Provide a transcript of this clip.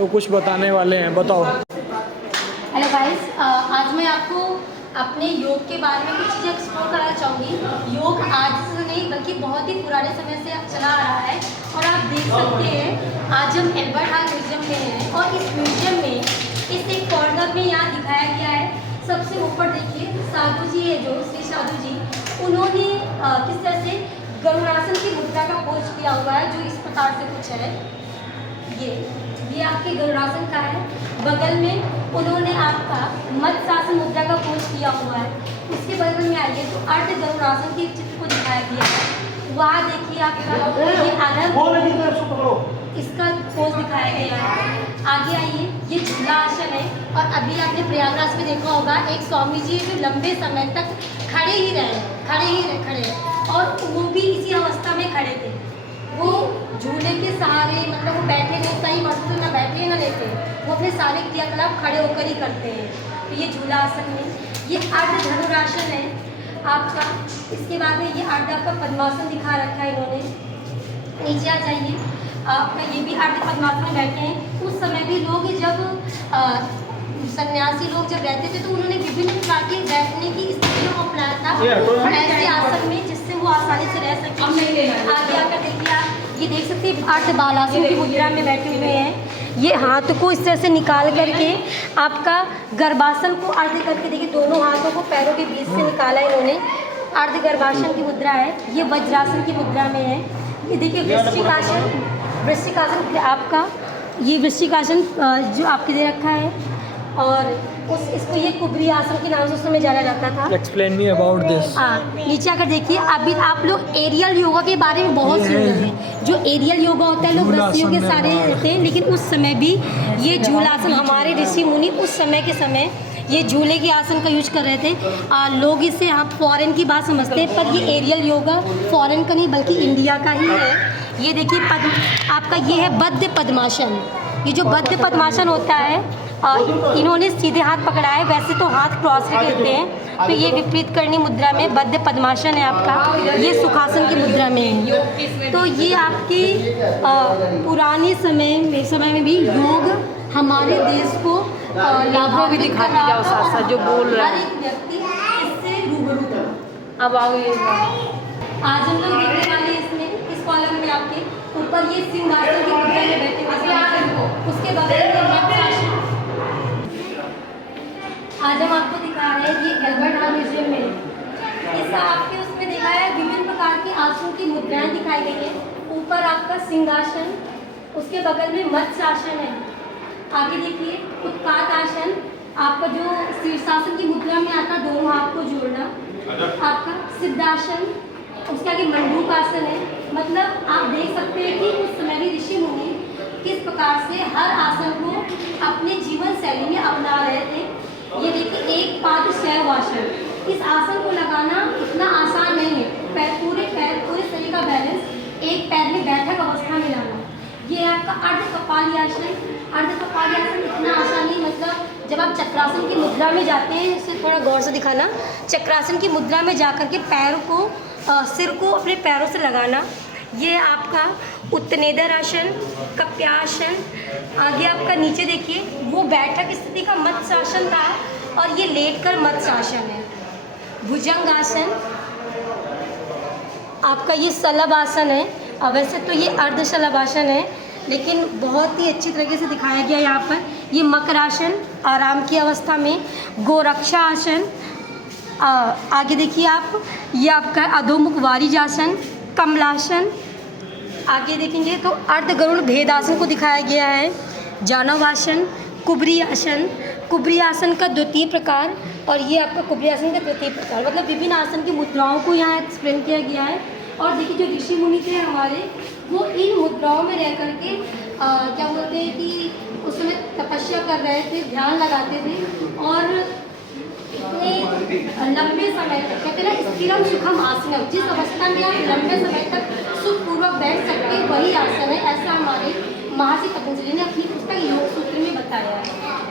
तो कुछ बताने वाले हैं, बताओ। हेलो गाइस, आज मैं आपको अपने योग के बारे में कुछ चीज़ें एक्सप्लोर कराना चाहूँगी। योग आज से नहीं बल्कि बहुत ही पुराने समय से चला आ रहा है और आप देख सकते हैं आज हम एल्बर्ट हॉल म्यूजियम में हैं और इस म्यूजियम में इस एक कॉर्नर में यहाँ दिखाया गया है। सबसे ऊपर देखिए साधु जी है, जो श्री साधु जी, उन्होंने किस तरह से गरुड़ासन की मुद्रा का पोज किया हुआ है, जो इस प्रकार से कुछ है। ये आपके गरुड़ासन का है। बगल में उन्होंने आपका मत्स्यासन मुद्रा का पोज किया हुआ है। उसके बगल में आइए तो अर्ध गरुड़ासन के चित्र को दिखाया गया है। वहाँ देखिए आपका ये अलग इसका पोज दिखाया गया है। आगे आइए, ये झूला आसन है और अभी आपने प्रयागराज में देखा होगा एक स्वामी जी जो लंबे समय तक खड़े ही रहे और वो भी इसी अवस्था में खड़े थे। वो झूले के सहारे, मतलब वो बैठे नहीं, सही वस्तु में बैठे ना लेते, वो अपने सारे क्रियाकलाप खड़े होकर ही करते हैं। तो ये झूला आसन है। ये अर्ध धनुरासन है आपका। इसके बाद में ये अर्ध आपका पद्मासन दिखा रखा है इन्होंने। नीचे आ जाइए, आपका ये भी अर्ध पद्मासन में बैठे हैं। उस समय भी लोग जब सन्यासी लोग जब रहते थे तो उन्होंने विभिन्न प्रकार के बैठने की स्थितियों को अपनाया था ऐसे आसन में, जिससे वो आसानी से रह सके। आगे आकर देखिए, आप ये देख सकते हैं अर्ध बालासन की मुद्रा में बैठे हुए हैं। ये हाथ को इस तरह से निकाल करके आपका गर्भासन को अर्ध करके देखिए, दोनों हाथों को पैरों के बीच से निकाला इन्होंने। अर्ध गर्भासन की मुद्रा है। ये वज्रासन की मुद्रा में है। ये देखिए वृश्चिकासन आपका, ये वृश्चिकासन जो आपके दे रखा है और इसको ये कुबरी आसन के नाम से उस समय जाना जाता था। Explain me about this. नीचे आकर देखिए, अभी आप लोग एरियल योगा के बारे में बहुत सुन रहे हैं। जो एरियल योगा होता है, लोग रस्सियों के सारे रहते हैं, लेकिन उस समय भी ये झूलासन, हमारे ऋषि मुनि उस समय के समय ये झूले के आसन का यूज कर रहे थे। लोग इसे आप फॉरेन की बात समझते हैं, पर ये एरियल योगा फॉरेन का नहीं बल्कि इंडिया का ही है। ये देखिए आपका ये है बद्ध पद्मासन। ये जो बद्ध पद्मासन होता है, इन्होंने सीधे हाथ पकड़ा है, वैसे तो हाथ क्रॉस रखते हैं। तो ये विपरीत करनी मुद्रा में बद्ध पद्मासन है आपका। ये सुखासन की मुद्रा में है। तो ये आपके पुराने समय में भी योग हमारे देश को लाभों भी दिखाती जाओ साथ साथ जो बोल रहा है। हर एक व्यक्ति इससे रूबरू था। अब आओ ये आज हम लोग देखने वाले इसमें इस कॉलम में आपके ऊपर ये सिंहासन की मुद्रा में बैठे हुए, उसके बगल में मत्स्यासन। आज हम आपको दिखा रहे हैं ये एल्बर्ट हॉल म्यूजियम में। इस आपके उसमें देखा है विभिन्न प्रकार के आसनों की मुद्राएं दिखाई गई है। ऊपर आपका सिंहासन, उसके बगल में मत्स्यासन है। आगे देखिए उत्कात आसन, आपका जो शीर्षासन की मुद्रा में आता है, दोनों हाथ को जोड़ना। आपका सिद्धासन, उसके आगे मंडूक आसन है। मतलब आप देख सकते हैं कि उस समय भी ऋषि मुनि किस प्रकार से हर आसन को अपने जीवन शैली में अपना रहे थे। ये देखिए एक पाद शैव आसन। इस आसन को लगाना इतना आसान नहीं है। पूरे शरीर का बैलेंस एक पैर में बैठक अवस्था में लाना। ये आपका अर्ध कपाली आसन। अर्ध कपाली आसन इतना आसान नहीं, मतलब जब आप चक्रासन की मुद्रा में जाते हैं, इसे थोड़ा गौर से दिखाना। चक्रासन की मुद्रा में जाकर के पैरों को, सिर को अपने पैरों से लगाना। ये आपका उत्तनेदर आसन, कप्यासन। आगे आपका नीचे देखिए, वो बैठक स्थिति का मत्स्यासन था और ये लेटकर मत्स्यासन है। भुजंग आसन आपका, ये शलभ आसन है। वैसे तो ये अर्ध शलभ आसन है, लेकिन बहुत ही अच्छी तरीके से दिखाया गया यहाँ पर। ये मकरासन, आराम की अवस्था में। गोरक्षा आसन। आगे देखिए आप, ये आपका अधोमुख वारिजासन, कमलासन। आगे देखेंगे तो अर्ध गरुड़ भेदासन को दिखाया गया है। जानव आसन, कुबरी आसन। कुबरी आसन का द्वितीय प्रकार और ये आपका कुबरी आसन का तृतीय प्रकार, मतलब विभिन्न आसन की मुद्राओं को यहाँ एक्सप्लेन किया गया है। और देखिए जो ऋषि मुनि थे हमारे, वो इन मुद्राओं में रह करके क्या बोलते हैं कि उस समय तपस्या कर रहे थे, ध्यान लगाते थे और इतने लंबे समय तक, कहते हैं ना स्थिरम सुखम आसनम, जिस अवस्था में आप लंबे समय तक सुखपूर्वक बैठ सकते वही आसन है। ऐसा हमारे महर्षि पतंजलि ने अपनी पुस्तक योग सूत्र में बताया है।